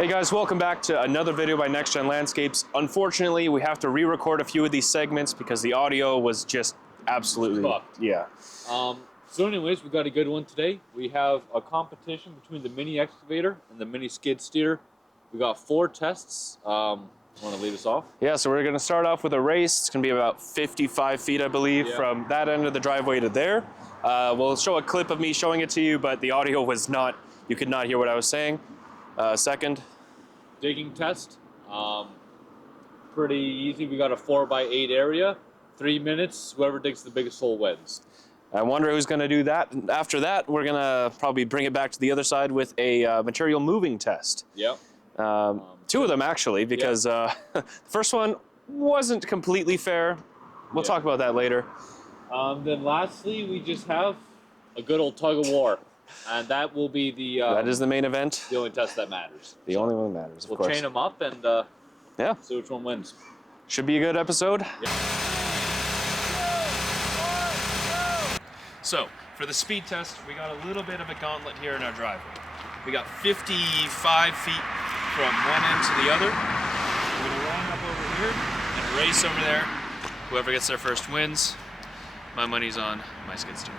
Hey guys, welcome back to another video by Next Gen Landscapes. Unfortunately, we have to re-record a few of these segments because the audio was just absolutely fucked. Yeah. So anyways, we got a good one today. We have a competition between the mini excavator and the mini skid steer. We got 4 tests. Want to lead us off? Yeah, so we're going to start off with a race. It's going to be about 55 feet, I believe, from that end of the driveway to there. We'll show a clip of me showing it to you, but the audio was not, you could not hear what I was saying. Second. Digging test. Pretty easy. We got a 4x8 area. 3 minutes. Whoever digs the biggest hole wins. I wonder who's going to do that. After that, we're going to probably bring it back to the other side with a material moving test. Yep. 2 of them, actually, because the first one wasn't completely fair. We'll talk about that later. Then lastly, we just have a good old tug of war. And that will be the... that is the main event. The only test that matters. The only one that matters, of course. We'll chain them up and see which one wins. Should be a good episode. Yep. So, for the speed test, we got a little bit of a gauntlet here in our driveway. We got 55 feet from one end to the other. We're going to line up over here and race over there. Whoever gets there first wins. My money's on my skid steer.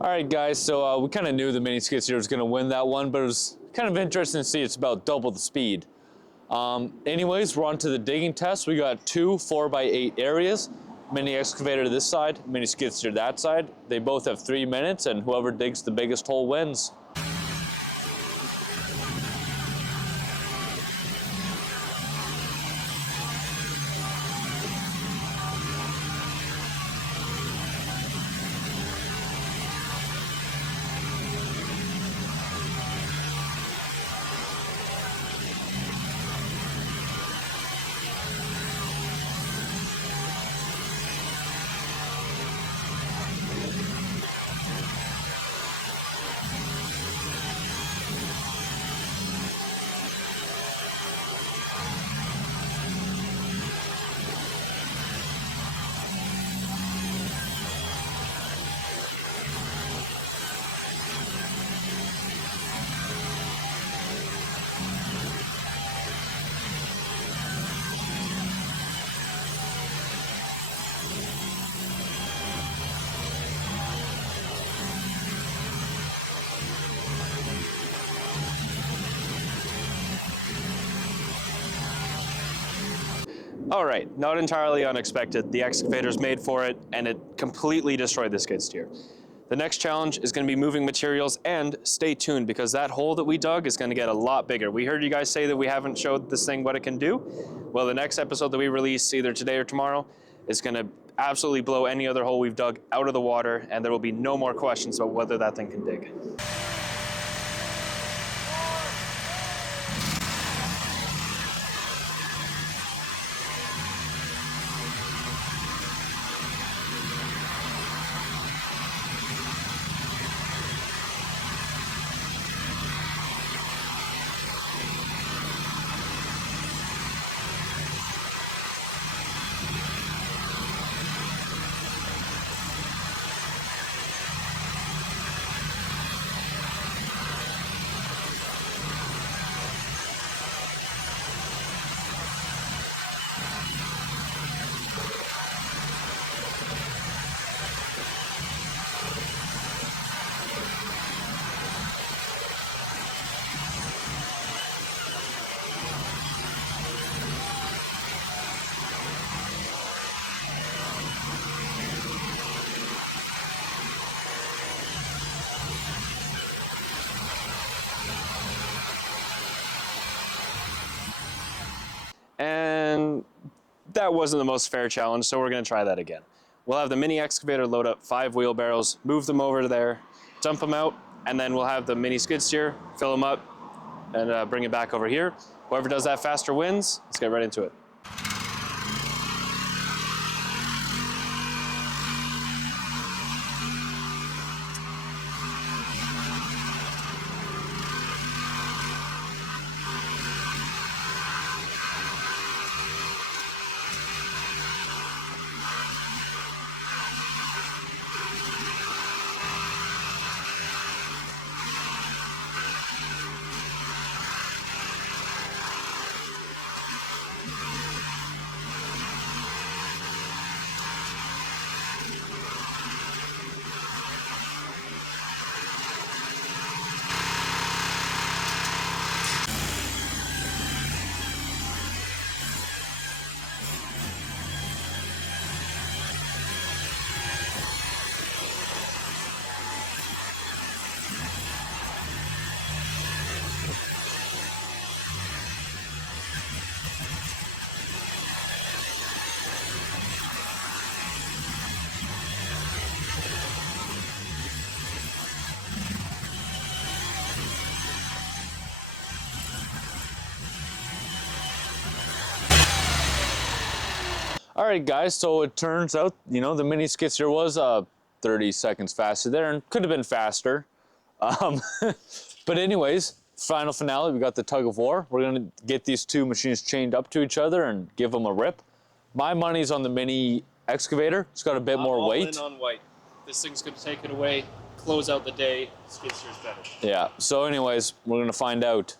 All right, guys, so we kind of knew the mini skid steer was going to win that one, but it was kind of interesting to see it's about double the speed. Anyways, we're on to the digging test. We got 2 4x8 areas, mini excavator this side, mini skid steer that side. They both have 3 minutes, and whoever digs the biggest hole wins. All right, not entirely unexpected. The excavator's made for it, and it completely destroyed the skid steer. The next challenge is going to be moving materials, and stay tuned because that hole that we dug is going to get a lot bigger. We heard you guys say that we haven't showed this thing what it can do. Well, the next episode that we release either today or tomorrow is going to absolutely blow any other hole we've dug out of the water, and there will be no more questions about whether that thing can dig. And that wasn't the most fair challenge, so we're going to try that again. We'll have the mini excavator load up 5 wheelbarrows, move them over to there, dump them out, and then we'll have the mini skid steer fill them up, and bring it back over here. Whoever does that faster wins. Let's get right into it. All right, guys, so it turns out, you know, the mini skid steer was 30 seconds faster there and could have been faster. But anyways, final finale, we got the tug of war. We're gonna get these two machines chained up to each other and give them a rip. My money's on the mini excavator. It's got a bit more weight. All in on white. This thing's gonna take it away, close out the day. Skid steer's better. Yeah, so anyways, we're gonna find out.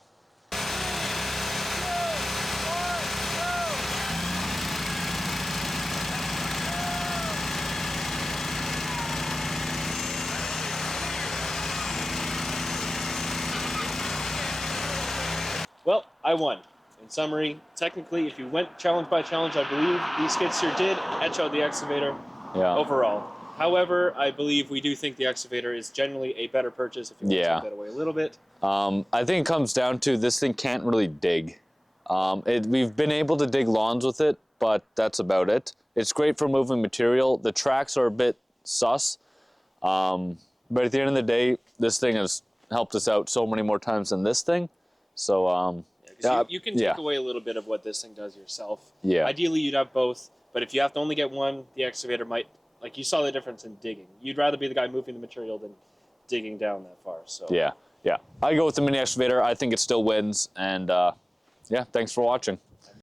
Well, I won. In summary, technically, if you went challenge by challenge, I believe the skid steer did etch out the excavator overall. However, I believe we do think the excavator is generally a better purchase if you want to take that away a little bit. I think it comes down to this thing can't really dig. We've been able to dig lawns with it, but that's about it. It's great for moving material. The tracks are a bit sus, but at the end of the day, this thing has helped us out so many more times than this thing. So you can take away a little bit of what this thing does yourself. Yeah. Ideally, you'd have both, but if you have to only get one, the excavator might, like you saw the difference in digging. You'd rather be the guy moving the material than digging down that far. So yeah. I go with the mini excavator. I think it still wins, and yeah, thanks for watching.